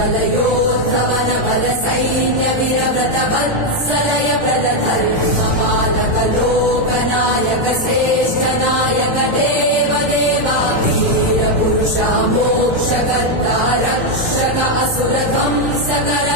प्रतिबलयोद्धवन बल सैन्य वीरव्रत वत्सलय प्रदधर्मपालक लोकनायक श्रेष्ठ नायक देव देवा वीर पुरुषा मोक्षकर्ता रक्षक असुर ध्वंसकर